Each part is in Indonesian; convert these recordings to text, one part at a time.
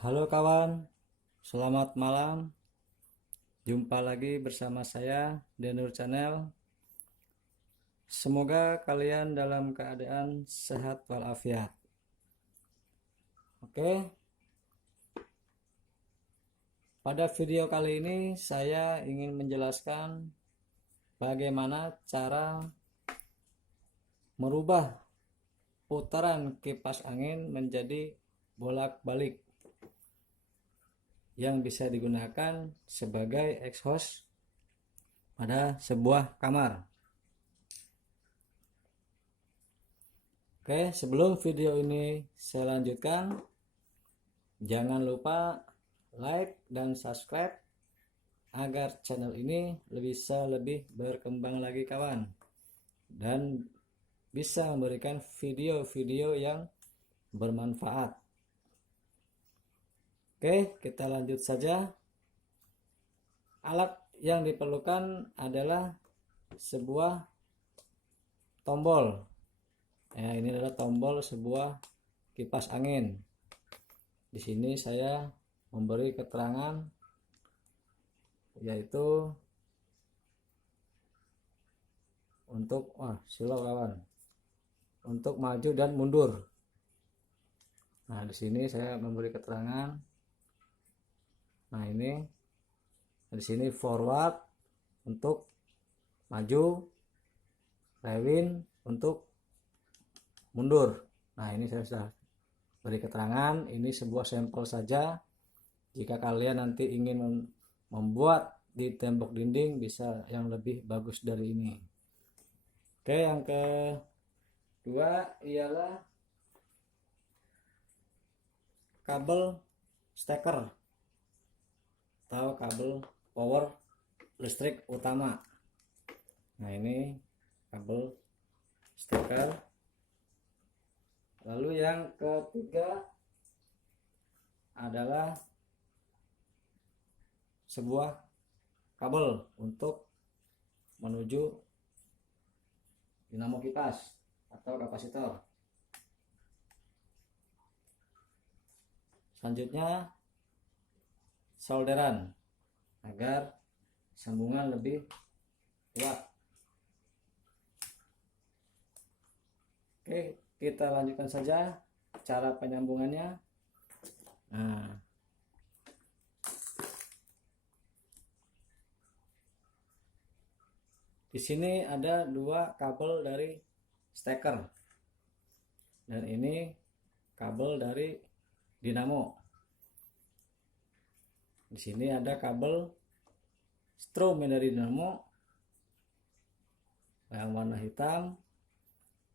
Halo kawan, selamat malam. Jumpa lagi bersama saya, Denur Channel. Semoga kalian dalam keadaan sehat walafiat. Oke, pada video kali ini saya ingin menjelaskan bagaimana cara merubah putaran kipas angin menjadi bolak-balik yang bisa digunakan sebagai exhaust pada sebuah kamar. Oke, sebelum video ini saya lanjutkan, jangan lupa like dan subscribe agar channel ini bisa lebih berkembang lagi kawan, dan bisa memberikan video-video yang bermanfaat. Oke, kita lanjut saja. Alat yang diperlukan adalah sebuah tombol. Ini adalah tombol sebuah kipas angin. Di sini saya memberi keterangan yaitu untuk silau kawan, untuk maju dan mundur. Nah, di sini saya memberi keterangan. Nah, ini di sini forward untuk maju, rewind untuk mundur. Nah, ini saya sudah beri keterangan. Ini sebuah sampel saja. Jika kalian nanti ingin membuat di tembok dinding, bisa yang lebih bagus dari ini. Oke, yang kedua ialah kabel steker atau kabel power listrik utama. Nah, ini kabel steker. Lalu yang ketiga adalah sebuah kabel untuk menuju dinamo kipas atau kapasitor. Selanjutnya solderan agar sambungan lebih kuat. Oke, kita lanjutkan saja cara penyambungannya. Nah, di sini ada dua kabel dari steker dan ini kabel dari dinamo. Di sini ada kabel strom dari dinamo yang warna hitam.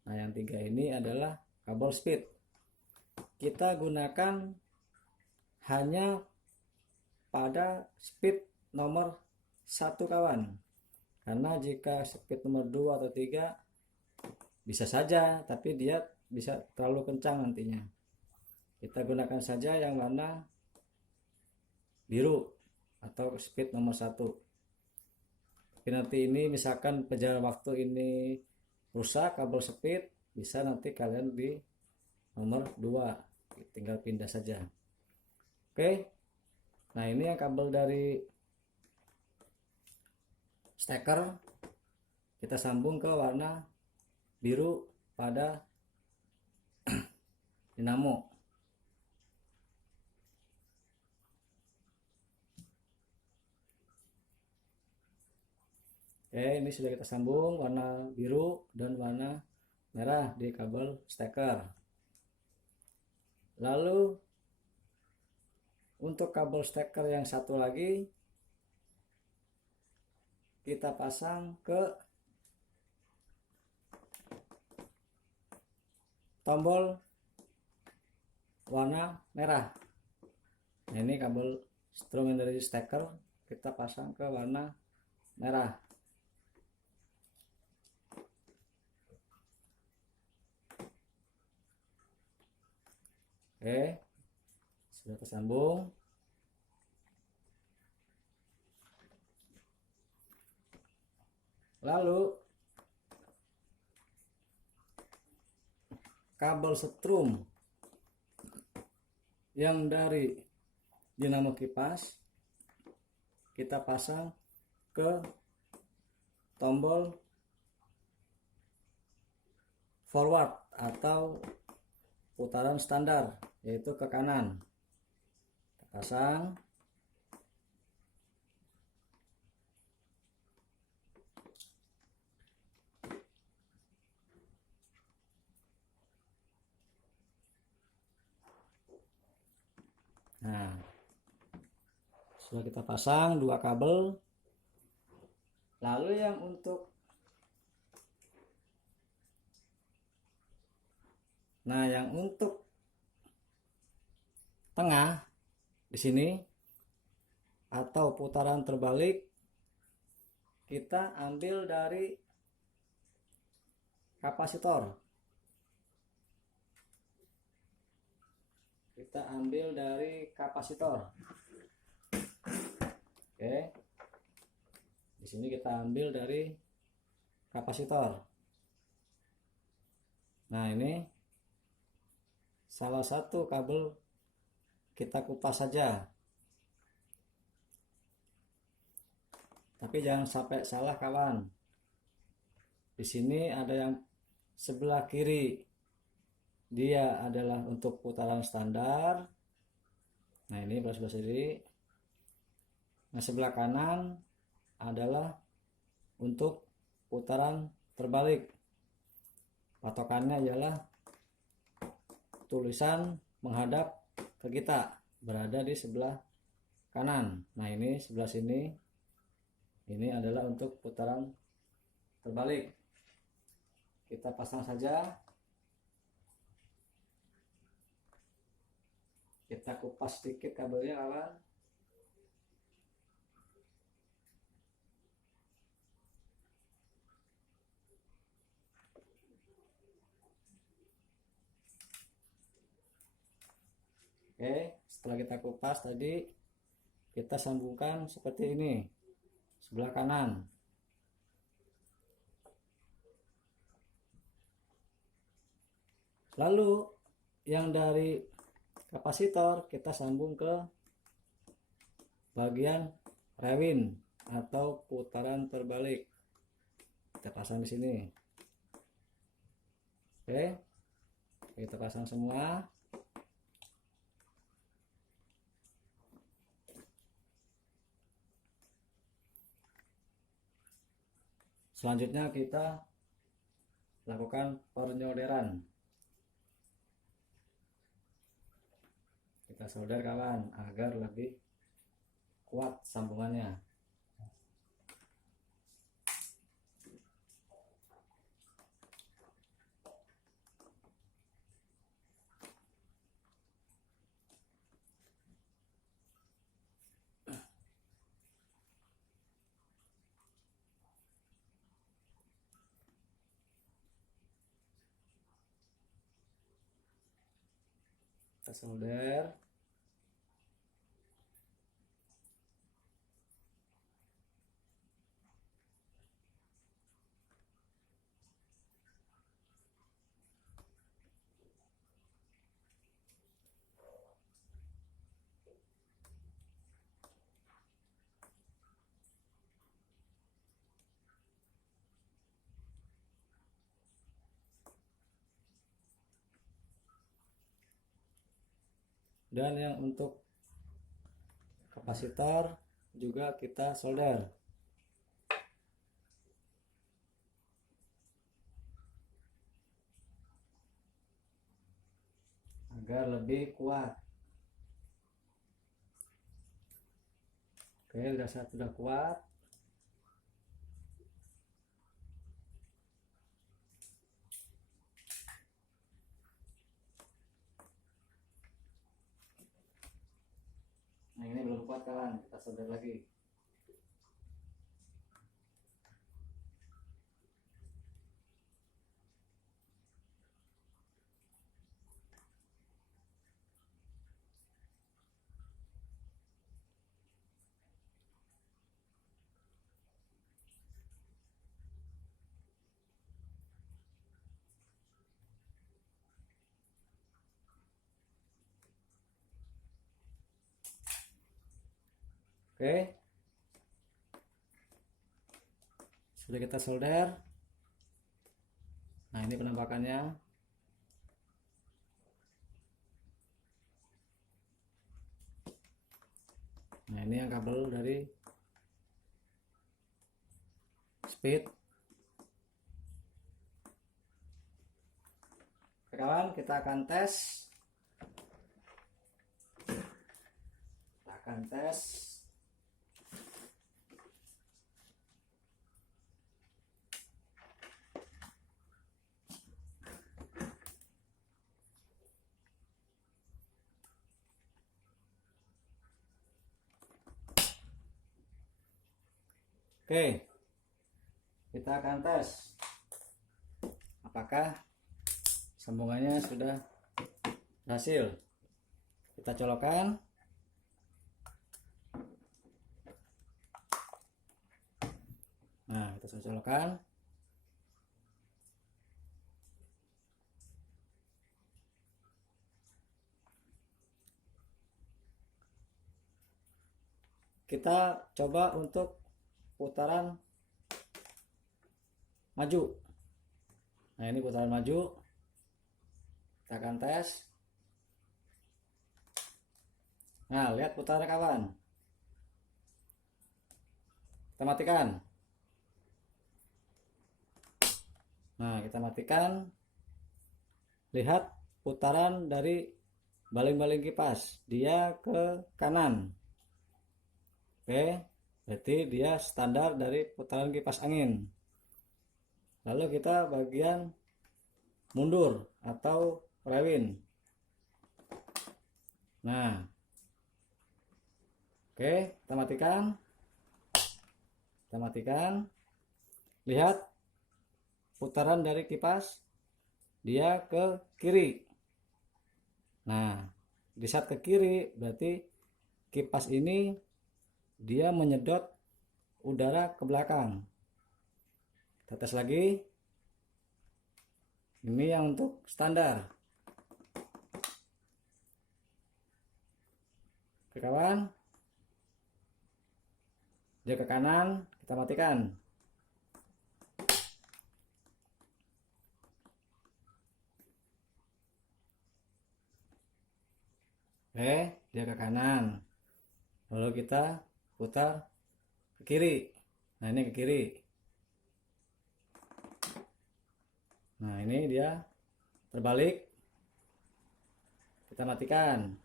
Nah, yang tiga ini adalah kabel speed. Kita gunakan hanya pada speed nomor 1 kawan. Karena jika speed nomor 2 atau 3 bisa saja, tapi dia bisa terlalu kencang nantinya. Kita gunakan saja yang warna biru atau speed nomor 1. Tapi nanti ini misalkan perjalanan waktu ini rusak kabel speed, bisa nanti kalian di nomor 2, tinggal pindah saja. Oke, nah ini yang kabel dari steker kita sambung ke warna biru pada dinamo. Oke, ini sudah kita sambung warna biru dan warna merah di kabel steker. Lalu untuk kabel steker yang satu lagi kita pasang ke tombol warna merah. Nah, ini kabel strom dari steker kita pasang ke warna merah. Oke, sudah tersambung. Lalu kabel setrum yang dari dinamo kipas, kita pasang ke tombol forward atau putaran standar, yaitu ke kanan. Kita pasang. Nah, sudah kita pasang 2 kabel. Lalu yang untuk tengah di sini atau putaran terbalik, kita ambil dari kapasitor. Oke. Di sini kita ambil dari kapasitor. Nah, ini salah satu kabel kita kupas saja. Tapi jangan sampai salah kawan. Di sini ada yang sebelah kiri, dia adalah untuk putaran standar. Nah, ini sebelah kiri. Nah, sebelah kanan adalah untuk putaran terbalik. Patokannya ialah tulisan menghadap ke kita, berada di sebelah kanan. Nah, ini sebelah sini, ini adalah untuk putaran terbalik. Kita pasang saja. Kita kupas sedikit kabelnya kawan. Oke, setelah kita kupas tadi, kita sambungkan seperti ini, sebelah kanan. Lalu yang dari kapasitor kita sambung ke bagian rewin atau putaran terbalik. Kita pasang di sini. Oke, kita pasang semua. Selanjutnya kita lakukan penyolderan. Kita solder kawan agar lebih kuat sambungannya. Kita solder. Dan yang untuk kapasitor juga kita solder agar lebih kuat. Oke, sudah kuat. Nah, ini belum kuat kawan, kita solder lagi. Oke, sudah kita solder. Nah, ini penampakannya. Nah, ini yang kabel dari speed. Oke kawan, kita akan tes. Oke, kita akan tes apakah sambungannya sudah berhasil. Kita colokkan. Nah, kita sudah colokkan. Kita coba untuk putaran maju. Nah, ini putaran maju. Kita akan tes. Nah, lihat putaran kawan. Kita matikan. Nah, kita matikan. Lihat putaran dari baling-baling kipas. Dia ke kanan. Oke, berarti dia standar dari putaran kipas angin. Lalu kita bagian mundur atau rewind. Nah, oke, kita matikan. Lihat putaran dari kipas dia ke kiri. Nah, di saat ke kiri berarti kipas ini dia menyedot udara ke belakang. Kita tes lagi. Ini yang untuk standar. Oke kawan, dia ke kanan, kita matikan. Oke, dia ke kanan. Lalu kita putar ke kiri. Nah, ini ke kiri. Nah, ini dia terbalik. Kita matikan.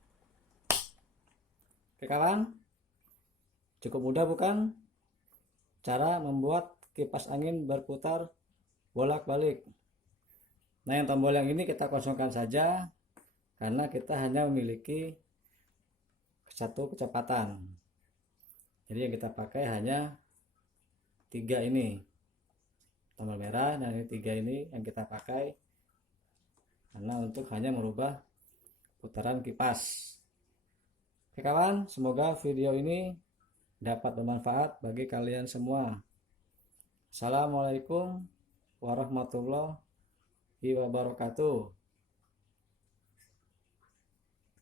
Oke kawan, cukup mudah bukan cara membuat kipas angin berputar bolak-balik. Nah, yang tombol yang ini kita kosongkan saja karena kita hanya memiliki satu kecepatan. Jadi yang kita pakai hanya 3 ini, tombol merah, dan ini 3 ini yang kita pakai karena untuk hanya merubah putaran kipas. Oke kawan, semoga video ini dapat bermanfaat bagi kalian semua. Assalamualaikum warahmatullahi wabarakatuh.